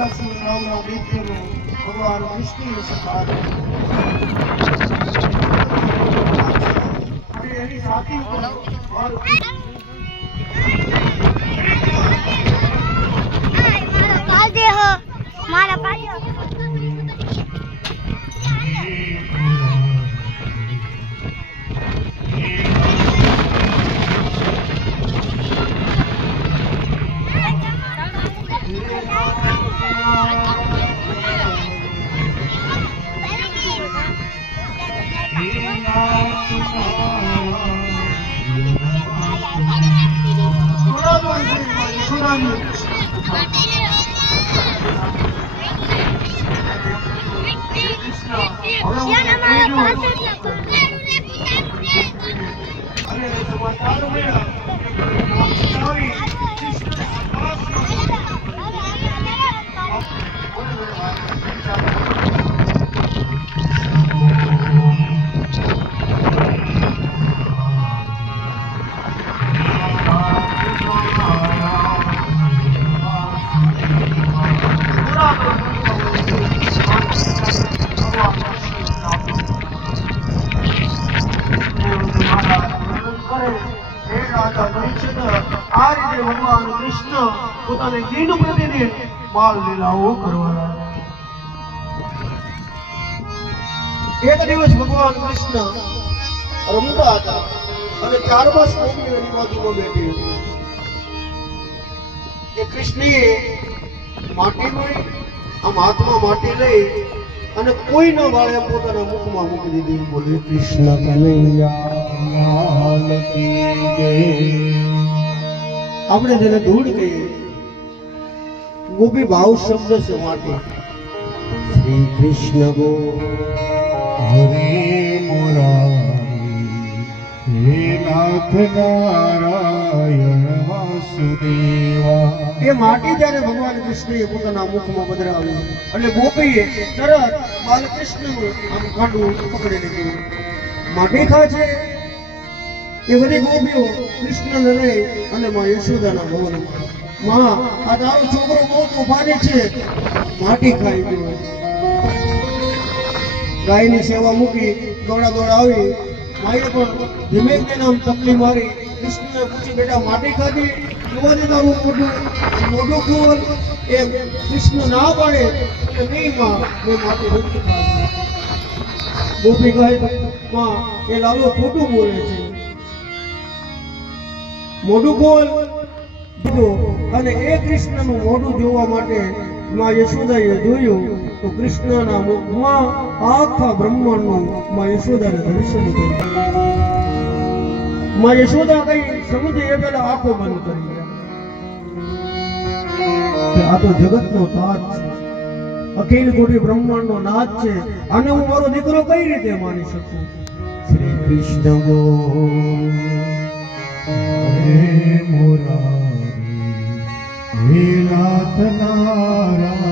બકાસુર નામના દૈત્યનો ભગવાન કૃષ્ણએ સંહાર અને એની છાતી ઉપર મારા પાડ્યો આ રીતે ભગવાન કૃષ્ણ પોતાની દિન પ્રતિદિન બાળ લીલાઓ કરવા. એક દિવસ ભગવાન કૃષ્ણ રમતા હતા અને 4 છોકરીઓ એની બાજુમાં બેઠી હતી. કે કૃષ્ણએ માટી લઈ આમ હાથમાં માટી લઈ અને કોઈ ન વાળે પોતાના મુખમાં મૂકી દીધી. બોલે કૃષ્ણ કનૈયા લાલ કી જય. આપણે જેને ધૂળ કહીએ, ગોપી ભાવ શબ્દ છે માટી. શ્રી કૃષ્ણ ગો હરે મુરારી હે નાથ નારાયણ વાસુદેવા. એ માટી જ્યારે ભગવાન કૃષ્ણએ પોતાના મુખમાં પધરાવી એટલે ગોપીએ તરત બાલકૃષ્ણનું આમ કાંડું પકડી લીધું. માટી ખા છે એ બધી ગોપીઓ કૃષ્ણને લઈ અને માં યશોદાના ભવન. માં આ તારો છોકરો બહુ તોફાની છે, માટી ખાઈ ગયો. ગાયની સેવા મૂકી દોડા દોડા આવી. માએ પણ ધીમે ધીમે આમ તકલી મારી. કૃષ્ણને પૂછી, બેટા માટી ખાધી? જોવા દે તારું મોઢું ખોલ. એ કૃષ્ણ ના પાડે એટલે નહીં માં, મેં માટી નથી ખાધી. ગોપી કહે, માં એ લાલો ખોટું બોલે છે, મોઢું ખોલ. અને એ કૃષ્ણનું મોઢું જોવા માટે માં યશોદાએ જોયું તો કૃષ્ણના મુખમાં આખા બ્રહ્માંડનું માં યશોદાને દર્શન કર્યું. માં યશોદા કઈ સમજે એ પેલા આંખો બંધ કરી. આ તો જગતનો તાજ છે, અખિલ કોટી બ્રહ્માંડનો નાથ છે. આને હું મારો દીકરો કઈ રીતે માની શકું? શ્રી કૃષ્ણ ગો હરે મુરારી હે નાથ નારાયણ